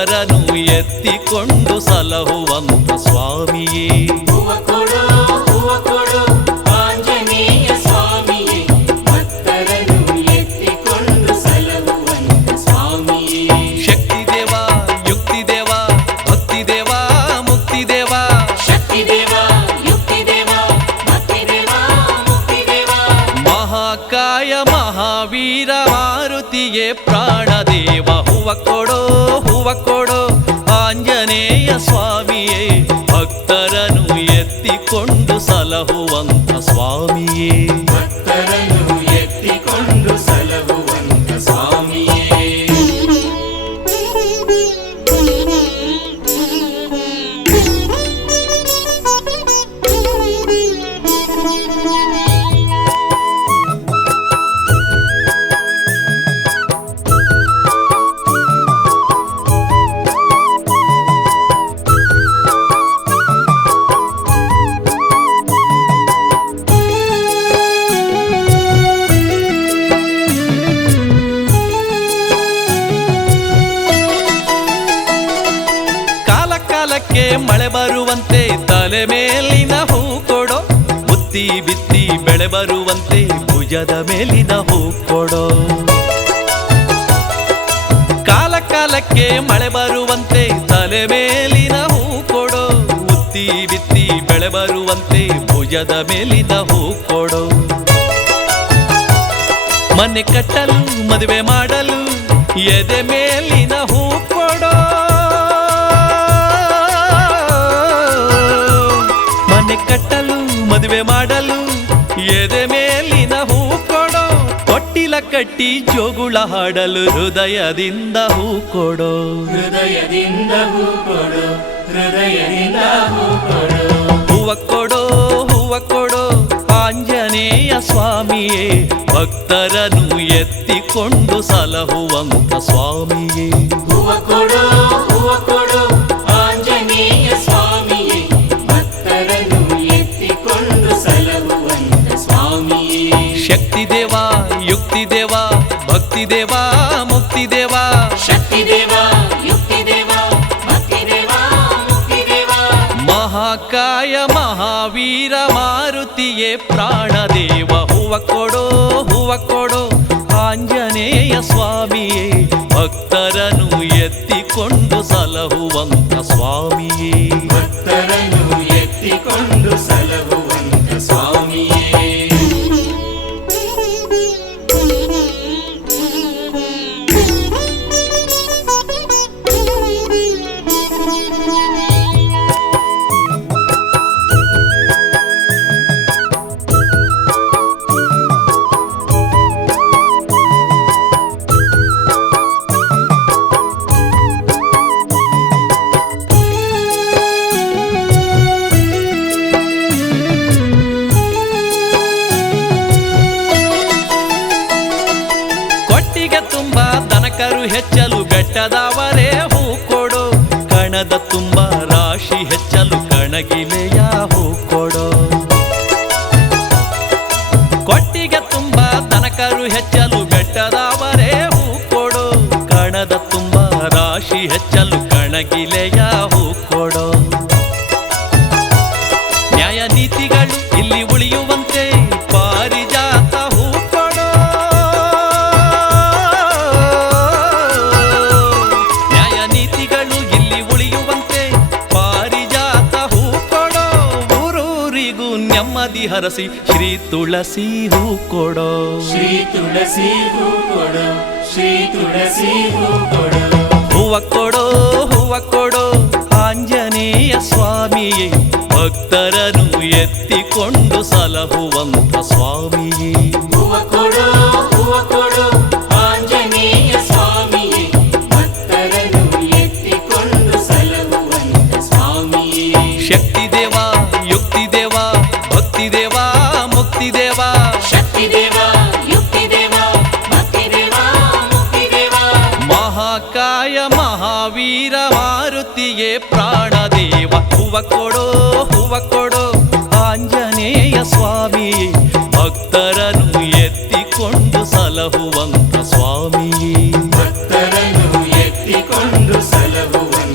ಭಕ್ತರನು ಎತ್ತಿಕೊಂಡು ಸಲಹುವಂತ ಸ್ವಾಮಿಯೇ. ಹೂವ ಕೊಡೋ ಆಂಜನೇಯ ಸ್ವಾಮಿಯೇ, ಭಕ್ತರನ್ನು ಎತ್ತಿಕೊಂಡು ಸಲಹುವಂತ ಸ್ವಾಮಿಯೇ. ಶಕ್ತಿ ದೇವ, ಯುಕ್ತಿ ದೇವ, ಭಕ್ತಿ ದೇವ, ಮುಕ್ತಿ ದೇವ. ಶಕ್ತಿ ದೇವ, ಯುಕ್ತಿ ದೇವ, ಭಕ್ತಿ ದೇವ, ಮುಕ್ತಿ ದೇವ. ಮಹಾಕಾಯ ಮಹಾವೀರ ಮಾರುತಿಯೇ ಪ್ರಾಣದೇವ. ಹೂವ ಕೊಡೋ ಆಂಜನೇಯ ಸ್ವಾಮಿಯೇ, ಭಕ್ತರನು ಎತ್ತಿಕೊಂಡು ಸಲಹುವಂತ ಸ್ವಾಮಿಯೇ. ಭಕ್ತರನ್ನು ಎತ್ತಿಕೊಂಡು ಸಲಹುವಂತ ಸ್ವಾಮಿಯೇ. ಕಾಲಕ್ಕೆ ಮಳೆ ಬರುವಂತೆ ತಲೆ ಮೇಲಿನ ಹೂ ಕೊಡೋ, ಬುತ್ತಿ ಬಿತ್ತಿ ಬೆಳೆ ಬರುವಂತೆ ಭುಜದ ಮೇಲಿನ ಹೂ ಕೊಡೋ. ಕಾಲಕ್ಕೆ ಮಳೆ ಬರುವಂತೆ ತಲೆ ಮೇಲಿನ ಹೂ ಕೊಡೋ, ಬುತ್ತಿ ಬಿತ್ತಿ ಬೆಳೆ ಬರುವಂತೆ ಭುಜದ ಮೇಲಿನ ಹೂ ಕೊಡೋ. ಮನೆ ಕಟ್ಟಲು ಮದುವೆ ಮಾಡಲು ಎದೆ ಮೇಲಿನ ಹೂ ಕೊಡೋ. ಮನೆ ಕಟ್ಟಲು ಮದುವೆ ಮಾಡಲು ಎದೆ ಮೇಲಿನ ಹೂ ಕೊಡೋ. ತೊಟ್ಟಿಲ ಕಟ್ಟಿ ಜೋಗುಳ ಹಾಡಲು ಹೃದಯದಿಂದ ಹೂ ಕೊಡೋ. ಹೃದಯದಿಂದ ಹೂ ಕೊಡು, ಹೃದಯದಿಂದ ಹೂ ಕೊಡು. ಹೂವ ಕೊಡೋ ಆಂಜನೇಯ ಸ್ವಾಮಿಯೇ, ಭಕ್ತರನು ಎತ್ತಿಕೊಂಡು ಸಲಹುವಂತ ಸ್ವಾಮಿಯೇ. ಹೂವ ಕೊಡು ಆಂಜನೇಯ ಸ್ವಾಮಿಯೇ, ಭಕ್ತರನ್ನು ಎತ್ತಿಕೊಂಡು ಸಲಹುವಂತ ಸ್ವಾಮಿಯೇ. ಶಕ್ತಿ ದೇವ, ಯುಕ್ತಿ ದೇವ, ಭಕ್ತಿ ದೇವ, ಮುಕ್ತಿ ದೇವ. ಶಕ್ತಿ ದೇವ, ಯುಕ್ತಿ ದೇವ, ಭಕ್ತಿ ದೇವ, ಮುಕ್ತಿ ದೇವ. ಮಹಾಕಾಯ ಮಹಾವೀರ ಮಾರುತಿಯೇ ಪ್ರಾಣದೇವ. ಹೂವ ಕೊಡೋ ಆಂಜನೇಯ ಸ್ವಾಮಿಯೇ, ಭಕ್ತರನು ಎತ್ತಿಕೊಂಡು ಸಲಹುವಂತ ಸ್ವಾಮಿಯೇ. ಭಕ್ತರನ್ನು ಎತ್ತಿಕೊಂಡು ಸಲಹುವಂತ ಸ್ವಾಮಿಯೇ. ತುಂಬ ದನಕರು ಹೆಚ್ಚಲು ಬೆಟ್ಟದವರೇ ಹೂ ಕೊಡೋ, ಕಣದ ತುಂಬ ರಾಶಿ ಹೆಚ್ಚಲು ಕಣಗಿಲೆಯ ಹೂ ಕೊಡೋ. ಕೊಟ್ಟಿಗೆ ತುಂಬ ದನಕರು ಹೆಚ್ಚಲು ಬೆಟ್ಟದವರೇ ಹೂ ಕೊಡೋ, ಕಣದ ತುಂಬ ರಾಶಿ ಹೆಚ್ಚಲು ಕಣಗಿಲೆಯ ಹೂ ಕೊಡೋ. ನ್ಯಾಯ ನೀತಿಗಳು ಇಲ್ಲಿ ಉಳಿಯುವಂತೆ ಪಾರಿಜಾತ ಹೂ ಕೊಡೋ. ನ್ಯಾಯ ನೀತಿಗಳು ಇಲ್ಲಿ ಉಳಿಯುವಂತೆ ಪಾರಿಜಾತ ಹೂ ಕೊಡೋ. ಊರೂರಿಗೂ ನೆಮ್ಮದಿ ಹರಸಿ ಶ್ರೀ ತುಳಸಿ ಹೂ ಕೊಡೋ. ಶ್ರೀ ತುಳಸಿ ಹೂ ಕೊಡು, ಶ್ರೀ ತುಳಸಿ ಹೂ ಕೊಡು. ಹೂವ ಕೊಡೋ ಆಂಜನೇಯ ಸ್ವಾಮಿಯೇ, ಭಕ್ತರನು ಎತ್ತಿಕೊಂಡು ಸಲಹುವಂತ ಸ್ವಾಮಿಯೇ. ಹೂವ ಕೊಡು ಆಂಜನೇಯ ಸ್ವಾಮಿಯೇ, ಭಕ್ತರನ್ನು ಎತ್ತಿಕೊಂಡು ಸಲಹುವಂತ ಸ್ವಾಮಿಯೇ. ಶಕ್ತಿ ದೇವ, ಯುಕ್ತಿ ದೇವ, ಭಕ್ತಿ ದೇವ, ಮುಕ್ತಿ ದೇವ. ಶಕ್ತಿ ದೇವ, ಯುಕ್ತಿ ದೇವ, ಭಕ್ತಿ ದೇವ, ಮುಕ್ತಿ ದೇವ. ಮಹಾಕಾಯ ಮಹಾವೀರ ಮಾರುತಿಯೇ ಪ್ರಾಣದೇವ. ಹೂವ ಕೊಡೋ ಆಂಜನೇಯ ಸ್ವಾಮಿಯೇ, ಭಕ್ತರನು ಎತ್ತಿಕೊಂಡು ಸಲಹುವಂತ ಸ್ವಾಮಿಯೇ. ಭಕ್ತರನ್ನು ಎತ್ತಿ ಬೇಡಿಕೊಂಡು ಸಲಹುವನು